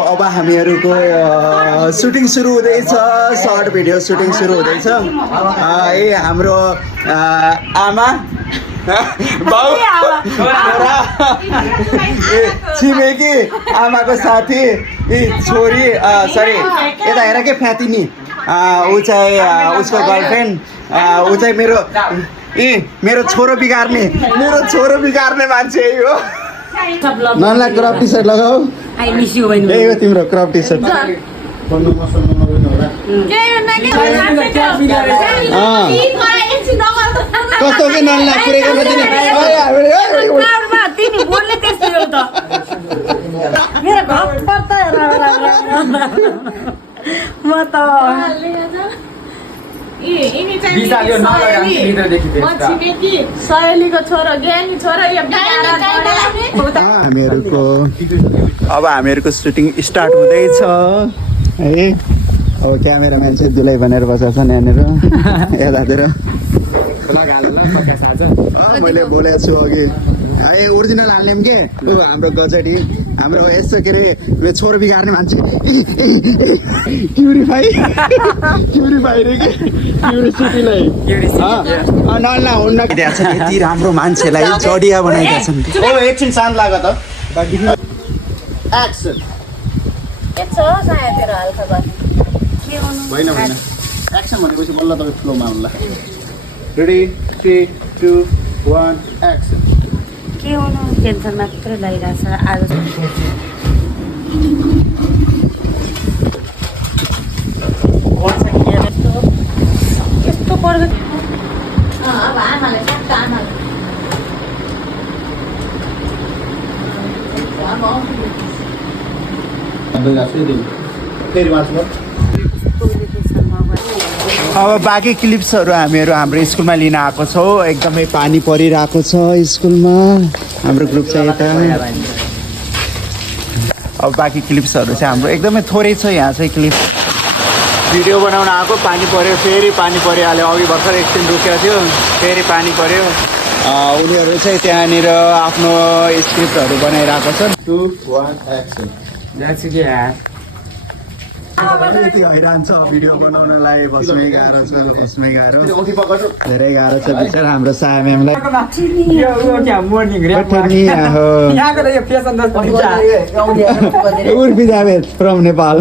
अब हामीहरूको सुटिङ सुरु हुँदैछ, सर्ट भिडियो सुटिङ सुरु हुँदैछ। हाम्रो आमा बाउ छिमेकी आमाको साथी छोरी सरी यता हेर के फ्यातिनी ऊ चाहिँ उसको गर्लफ्रेन्ड ऊ चाहिँ मेरो छोरो बिगार्ने मान्छे हो। ननलाई क्रप टी सर्ट लगाऊ। यही हो तिम्रो क्रप टी सर्ट। कस्तो के ननलाई पुरेको अब हामीहरूको सुटिङ स्टार्ट हुँदैछ है। अब क्यामेराम्यान चाहिँ दुलै भनेर बसेको छन् यहाँनिर यतातिर। मैले बोलेको छु अघि है ओरिजिनल हाल्ने के हाम्रो गजडी हाम्रो यस्तो के अरे छोरो बिगार्ने मान्छे क्युरिफाई रे के क्युरिसिटीलाई नल्ला हुन्न यति राम्रो मान्छेलाई जडिया बनाएका छन्। एकछिन शान्त लाग त एक्सन होइन एक्सन भनेपछि बल्ल तपाईँ फ्लोमा आउनुला। Ready 3 2 1 action. के हुनु टेन्सन मात्रै लागिरहेछ आज। यस्तो पर्छ अब आमाले सक्छ आमाले अब बाँकी क्लिप्सहरू हामीहरू हाम्रो स्कुलमा लिन आएको छौँ। एकदमै पानी परिरहेको छ स्कुलमा हाम्रो ग्रुप चाहिँ यता। अब बाँकी क्लिप्सहरू चाहिँ हाम्रो एकदमै थोरै छ। यहाँ चाहिँ क्लिप भिडियो बनाउन आएको पानी पऱ्यो, फेरि पानी परिहाल्यो। अघि भर्खर एकछिन रोकेको थियो, फेरि पानी पऱ्यो। उनीहरू चाहिँ त्यहाँनिर आफ्नो स्क्रिप्टहरू बनाइरहेको छन्। 2 1 एक्सन। यति हैरान छ भिडियो बनाउनलाई। बसमै गाह्रो छ, बसमै गाह्रो, धेरै गाह्रो छ बिचरा हाम्रो साया म्यामलाई। उर्फी जावेद फ्रम नेपाल।